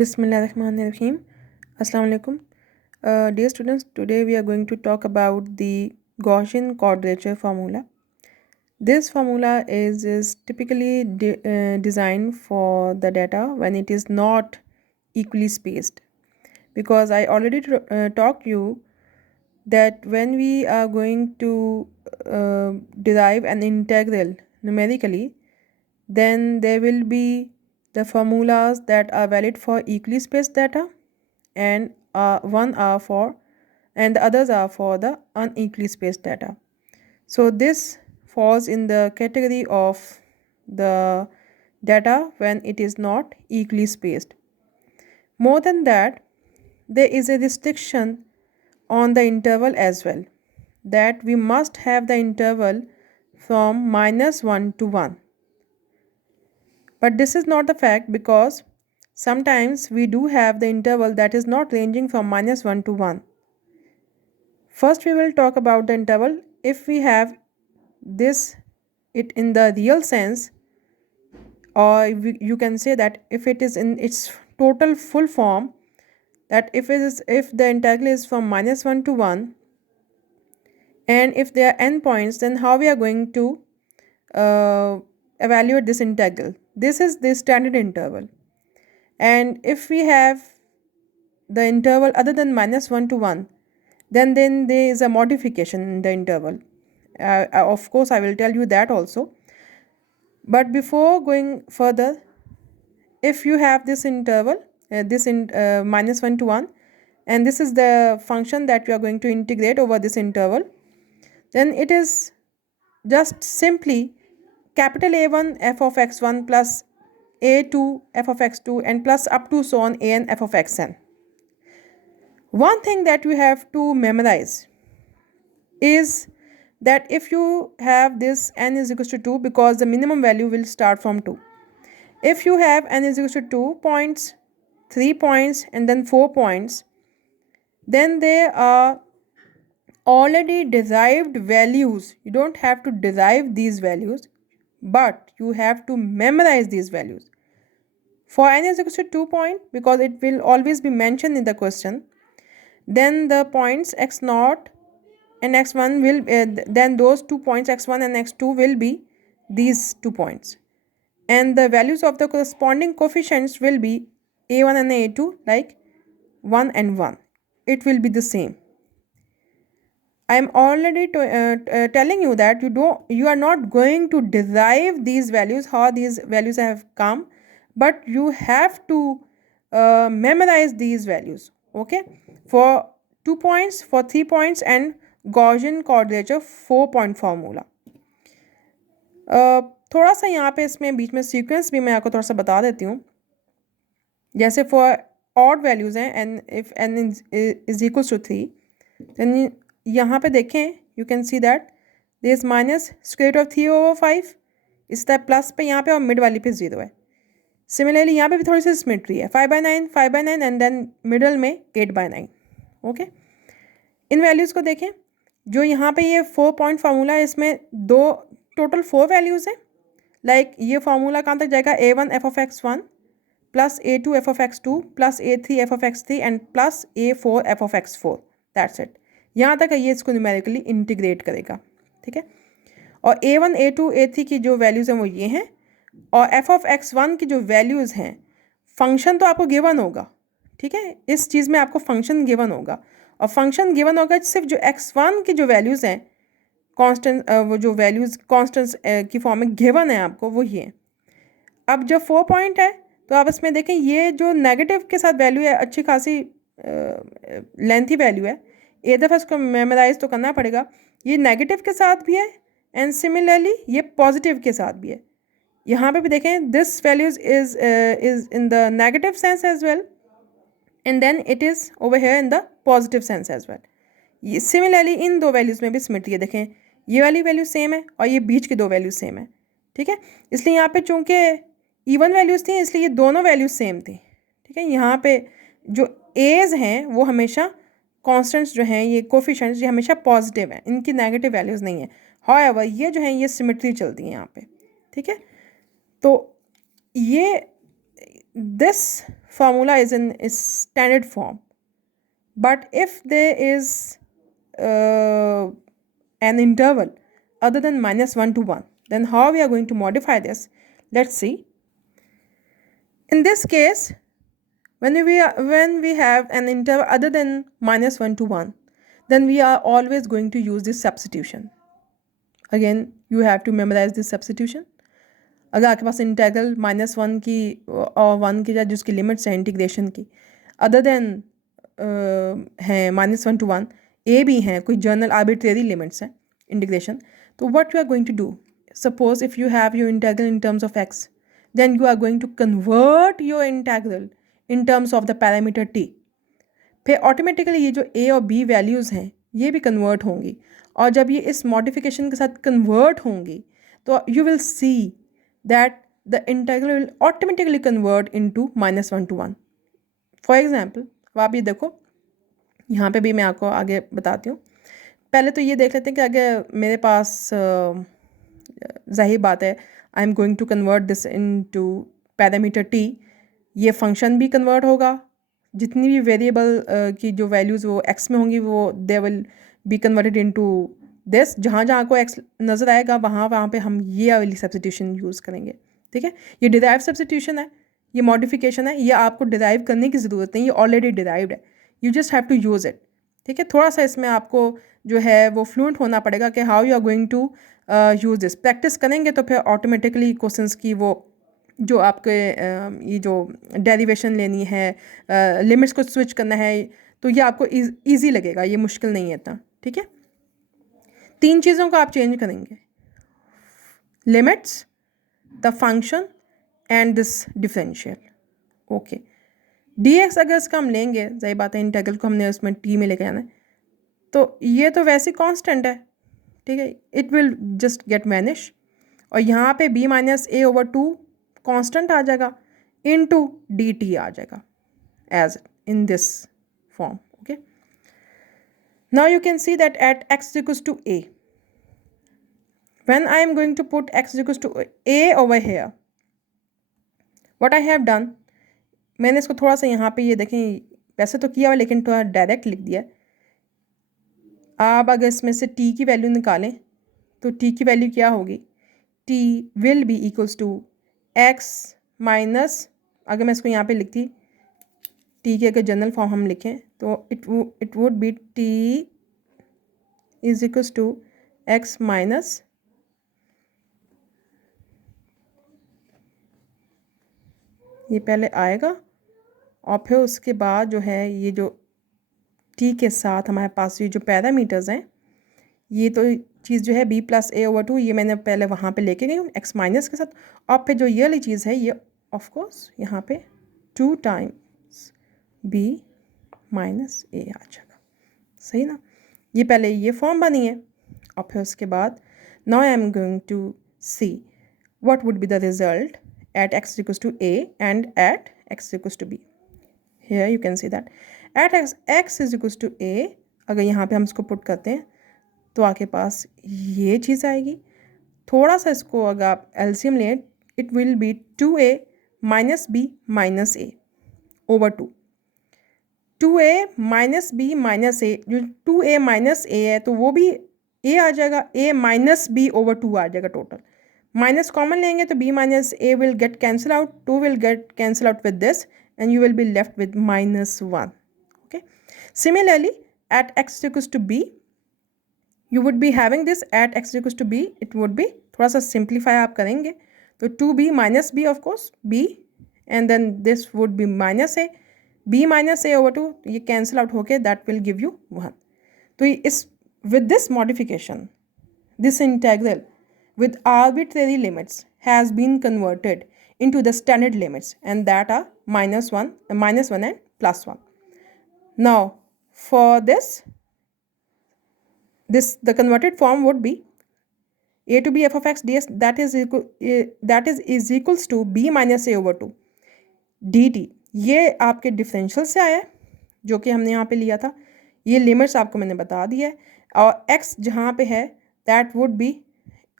Bismillahirrahmanirrahim. Assalamu alaikum. Dear students, today we are going to talk about the Gaussian quadrature formula. This formula is typically designed for the data when it is not equally spaced. Because I already talked you that when we are going to derive an integral numerically, then there will be the formulas that are valid for equally spaced data and the others are for the unequally spaced data. So this falls in the category of the data when it is not equally spaced. More than that, there is a restriction on the interval as well, that we must have the interval from -1 to 1. But this is not the fact, because sometimes we do have the interval that is not ranging from -1 to 1. First we will talk about the interval. If we have it in the real sense, or you can say that if it is in its total full form, that if the integral is from -1 to 1, and if there are n points, then how we are going to evaluate this integral? This is the standard interval. And if we have the interval other than -1 to 1, then there is a modification in the interval. Of course, I will tell you that also. But before going further, if you have this interval, -1 to 1, and this is the function that you are going to integrate over this interval, then it is just simply capital A1 f of x1 plus A2 f of x2 and plus up to so on an f of xn. One thing that you have to memorize is that if you have this n is equals to 2, because the minimum value will start from 2. If you have n is equals to 2 points, 3 points and then 4 points, then there are already derived values. You don't have to derive these values, but you have to memorize these values. For n is equals to 2 point, because it will always be mentioned in the question, then the points x0 and x1 will then those 2 points x1 and x2 will be these 2 points, and the values of the corresponding coefficients will be a1 and a2, like 1 and 1. It will be the same. I am already telling you that you are not going to derive these values, how these values have come, but you have to memorize these values. Okay, for 2 points, for 3 points and Gaussian quadrature 4-point formula. थोड़ा सा यहाँ पे इसमें बीच में sequence भी मैं आपको थोड़ा सा बता देती हूँ. जैसे फॉर ऑड वैल्यूज हैं, n if n is equals to 3, then यहाँ पे देखें, you can see that there is minus square root of 3/5. इस तरह प्लस पे यहाँ पे और मिड वाली पे 0 है. सिमिलरली यहाँ पे भी थोड़ी सी सिमेट्री है, 5/9 एंड देन मिडल में 8/9. ओके, इन वैल्यूज़ को देखें. जो यहाँ पे ये 4-point फार्मूला है, इसमें टोटल 4 वैल्यूज़ हैं. लाइक ये फार्मूला कहाँ तक जाएगा? a1 f of x1 plus a2 f of x2 plus a3 f of x3 and plus a4 f of x4. That's it. यहाँ तक है, ये इसको न्यूमेरिकली इंटीग्रेट करेगा. ठीक है, और a1 a2 a3 की जो वैल्यूज़ हैं वो ये हैं, और f of x1 की जो वैल्यूज़ हैं, फंक्शन तो आपको गिवन होगा. ठीक है, इस चीज़ में आपको फंक्शन गिवन होगा, और फंक्शन गिवन होगा सिर्फ जो x1 की जो वैल्यूज़ हैं कांस्टेंट, वो जो वैल्यूज़ कांस्टेंट्स की फॉर्म में गिवन है आपको, वो ये. अब जब 4 पॉइंट है तो आप इसमें देखें, ये जो नेगेटिव के साथ वैल्यू है, अच्छी खासी लेंथी वैल्यू है. एक दफ़ा इसको मेमोराइज तो करना पड़ेगा. ये नेगेटिव के साथ भी है एंड सिमिलरली ये पॉजिटिव के साथ भी है. यहाँ पे भी देखें, this values is in the negative sense as well, and then it is over here in the positive sense as well. ये सिमिलरली इन दो वैल्यूज़ में भी सिमेट्री है. देखें, ये वाली वैल्यू सेम है और ये बीच की दो वैल्यू सेम है. ठीक है, इसलिए यहाँ पे चूँकि इवन वैल्यूज़ थी, इसलिए ये दोनों वैल्यूज सेम थी. ठीक है, यहाँ पे जो एज हैं वो हमेशा कॉन्स्टेंट्स जो हैं, ये कोफिशेंट्स, ये हमेशा पॉजिटिव हैं, इनकी नेगेटिव वैल्यूज़ नहीं है. हाउएवर ये जो हैं ये सिमेट्री चलती है यहाँ पे. ठीक है, तो ये this formula is in its standard form. But if there is an interval other than -1 to 1, then how we are going to modify this? Let's see. In this case, when we have an interval other than -1 to 1, then we are always going to use this substitution. Again, you have to memorize this substitution. अगर आपके पास integral -1 की और 1 की जिसकी limits हैं integration की other than हैं -1 to 1, ए भी हैं, कोई जनरल आर्बिट्रेरी लिमिट्स हैं इंटीग्रेशन, तो what you are going to do, suppose if you have your integral in terms of x, then you are going to convert your integral in terms of the parameter t. फिर automatically ये जो ए और B values हैं ये भी convert होंगी, और जब ये इस मॉडिफिकेशन के साथ कन्वर्ट होंगी तो you will see that the integral will automatically convert into -1 to 1. For example, अब आप ये देखो, यहाँ पे भी मैं आपको आगे बताती हूँ. पहले तो ये देख लेते हैं कि अगर मेरे पास जाहिर बात है I am going to convert this into parameter t, ये फंक्शन भी कन्वर्ट होगा, जितनी भी वेरिएबल की जो वैल्यूज़ वो एक्स में होंगी वो they will be converted into this. जहाँ जहाँ को एक्स नज़र आएगा वहाँ पे हम ये वाली सब्स्टिट्यूशन यूज़ करेंगे. ठीक है, ये डिराइव सब्स्टिट्यूशन है, ये मॉडिफिकेशन है, ये आपको डिराइव करने की ज़रूरत नहीं, ये ऑलरेडी डिराइव्ड है, you just have to use it. ठीक है, थोड़ा सा इसमें आपको जो है वो फ्लुएंट होना पड़ेगा कि how you are going to use this. Practice करेंगे तो फिर ऑटोमेटिकली क्वेश्चंस की वो जो आपके ये जो डेरिवेशन लेनी है, लिमिट्स को स्विच करना है, तो ये आपको ईजी लगेगा, ये मुश्किल नहीं है इतना. ठीक है, 3 चीज़ों को आप चेंज करेंगे, limits, the function and this differential. Okay, dx अगर इसका हम लेंगे, सही बात है, इंटेग्रल को हमने उसमें t में लेके जाना है, तो ये तो वैसे कांस्टेंट है. ठीक है, it will just get vanish, और यहाँ पे b-a/2 कांस्टेंट आ जाएगा इनटू dt आ जाएगा as in this form. Now you can see that at x equals to a, when I am going to put x equals to a over here, what I have done, मैंने इसको थोड़ा सा यहाँ पे ये देखें, वैसे तो किया हुआ लेकिन थोड़ा डायरेक्ट लिख दिया. आप अगर इसमें से t की वैल्यू निकालें तो t की वैल्यू क्या होगी, t will be equals to x minus, अगर मैं इसको यहाँ पे लिखती t की अगर जनरल फॉर्म हम लिखें तो it would be t is equals to x minus ये पहले आएगा, और फिर उसके बाद जो है ये जो t के साथ हमारे पास ये जो पैरामीटर्स हैं, ये तो चीज़ जो है b+a/2, ये मैंने पहले वहाँ पे लेके गई हूँ x माइनस के साथ, और फिर जो ये वाली चीज़ है ये ऑफ कोर्स यहाँ पे 2 टाइम्स b माइनस a आ जाएगा. सही ना, ये पहले ये फॉर्म बनी है, और फिर उसके बाद now I am going to see what would be the result at x equals to a and at x equals to b. Here you can see that at x is equals to a, अगर यहाँ पे हम इसको put करते हैं तो आपके पास ये चीज़ आएगी. थोड़ा सा इसको अगर आप एलसीएम लें, it will be 2a minus b माइनस a over 2. 2a minus b माइनस a, जो 2a माइनस a है तो वो भी a आ जाएगा, a माइनस b ओवर 2 आ जाएगा टोटल. माइनस कॉमन लेंगे तो b माइनस a will get cancel out, 2 will get cancel out with this, and you will be left with -1. Okay, similarly at x equals to b you would be having this, at x equals to b it would be, थोड़ा सा simplify आप करेंगे तो 2b minus b of course b, and then this would be minus a, b माइनस a over 2, ये cancel out होके that will give you 1. तो इस with this modification this integral with arbitrary limits has been converted into the standard limits, and that are -1 and +1. Now for this the converted form would be a to b f of x ds, that is equals to b minus a over 2 dt. ये आपके differential से आया है जो कि हमने यहाँ पे लिया था, ये लिमिट्स आपको मैंने बता दिया है, और x जहाँ पे है that would be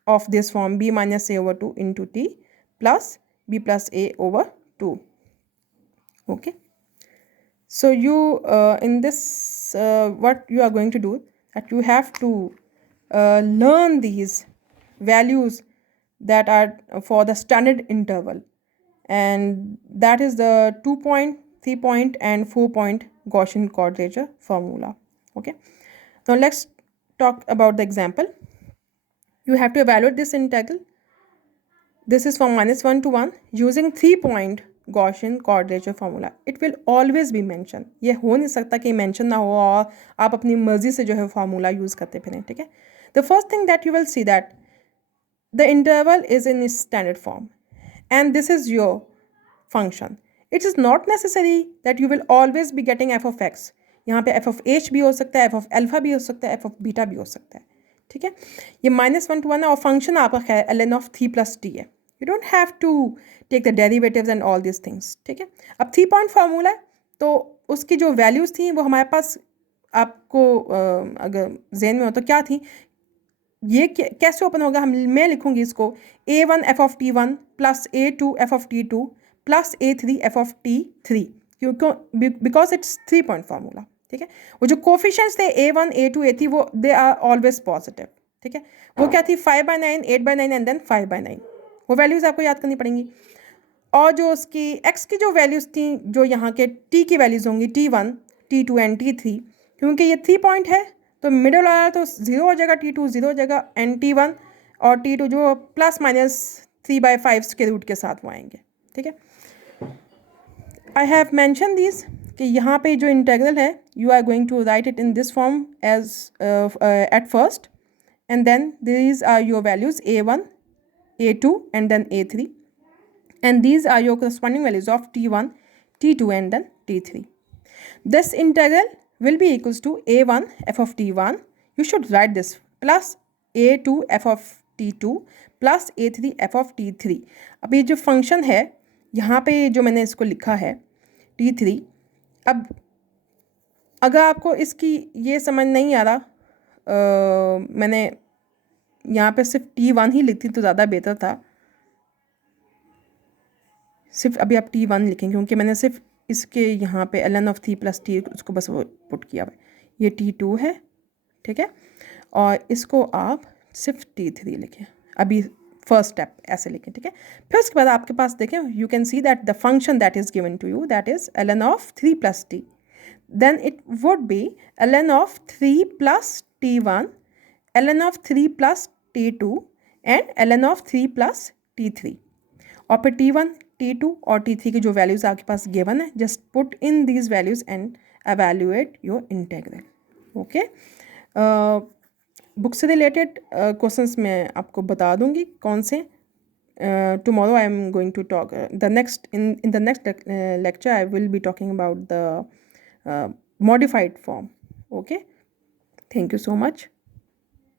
of this form b minus a over 2 into t plus b plus a over 2. Okay, so you in this what you are going to do, that you have to learn these values that are for the standard interval, and that is the 2-point, 3-point and 4-point Gaussian quadrature formula. Okay, now let's talk about the example. You have to evaluate this integral. This is from -1 to 1 using 3-point Gaussian quadrature formula. It will always be mentioned. ये हो नहीं सकता कि mention ना हो और आप अपनी मर्जी से जो है formula use करते फिरें, ठीक है? The first thing that you will see that the interval is in its standard form, and this is your function. It is not necessary that you will always be getting f of x. यहाँ पे f of h भी हो सकता है, f of alpha भी हो सकता है, f of beta भी हो सकता है, ठीक है? ये -1 to 1 है और फंक्शन आपका है ln of 3 plus t है. You don't have to take the derivatives and all these things, ठीक है? अब 3-point फार्मूला है तो उसकी जो वैल्यूज़ थी वो हमारे पास, आपको अगर ज़हन में हो तो क्या थी, ये कैसे ओपन होगा, मैं लिखूंगी इसको a1 f of t1 plus a2 f of t2 plus a3 f of t3, क्योंकि बिकॉज इट्स 3-point फार्मूला, ठीक है? वो जो कोफिशिएंट्स थे a1 a2 a3 वो दे आर ऑलवेज पॉजिटिव, ठीक है? वो क्या थी 5/9 8/9 एंड देन 5/9, वो वैल्यूज़ आपको याद करनी पड़ेंगी. और जो उसकी x की जो वैल्यूज़ थी, जो यहाँ के t की वैल्यूज़ होंगी t1 t2 एंड t3, क्योंकि ये 3-point है तो मिडल वाला तो 0 हो जाएगा, t2 0 हो जाएगा एंड t1 और t2 जो ±3/5 के रूट के साथ वो आएंगे, ठीक है? आई हैव मैंशन दिस कि यहाँ पे जो इंटेग्रल है you are going to write it in this form as at first, and then these are your values a1 a2 and then a3, and these are your corresponding values of t1 t2 and then t3. This integral will be equals to a1 f of t1, you should write this, plus a2 f of t2 plus a3 f of t3. अब ये जो function है यहाँ पे जो मैंने इसको लिखा है t3, अब अगर आपको इसकी ये समझ नहीं आ रहा, मैंने यहाँ पे सिर्फ t1 ही लिखती तो ज़्यादा बेहतर था. सिर्फ अभी आप t1 लिखें क्योंकि मैंने सिर्फ इसके यहाँ पे ln of 3 plus t उसको बस वो पुट किया हुआ है. ये t2 है, ठीक है? और इसको आप सिर्फ t3 लिखें. अभी फर्स्ट स्टेप ऐसे लिखें, ठीक है? फिर उसके बाद आपके पास देखें, you can see that the function that is given to you that is ln of 3 plus t. Then it would be ln of 3 plus t1, ln of 3 plus t2 and ln of 3 plus t3. और फिर t1 t2 और t3 की जो values आपके पास given है, just put in these values and evaluate your integral. Okay, book से related questions मैं आपको बता दूंगी कौन से. tomorrow I am going to talk the next in the next lecture I will be talking about the modified form. Okay, thank you so much.